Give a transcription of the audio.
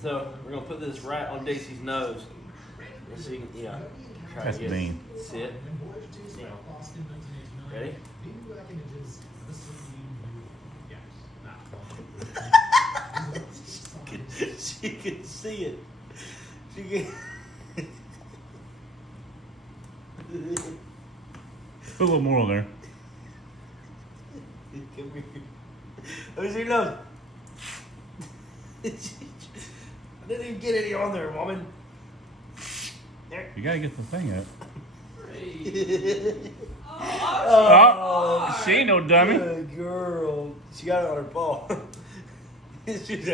So we're gonna put this right on Dixie's nose. Let's see, yeah. Try That's to get mean. Sit. Yeah. Ready? she can see it. She can. Put a little more on there. Come here. Let me see your nose. I didn't even get any on there, woman. There. You gotta get the thing out. Oh, She ain't no dummy. good girl. She got it on her paw. She's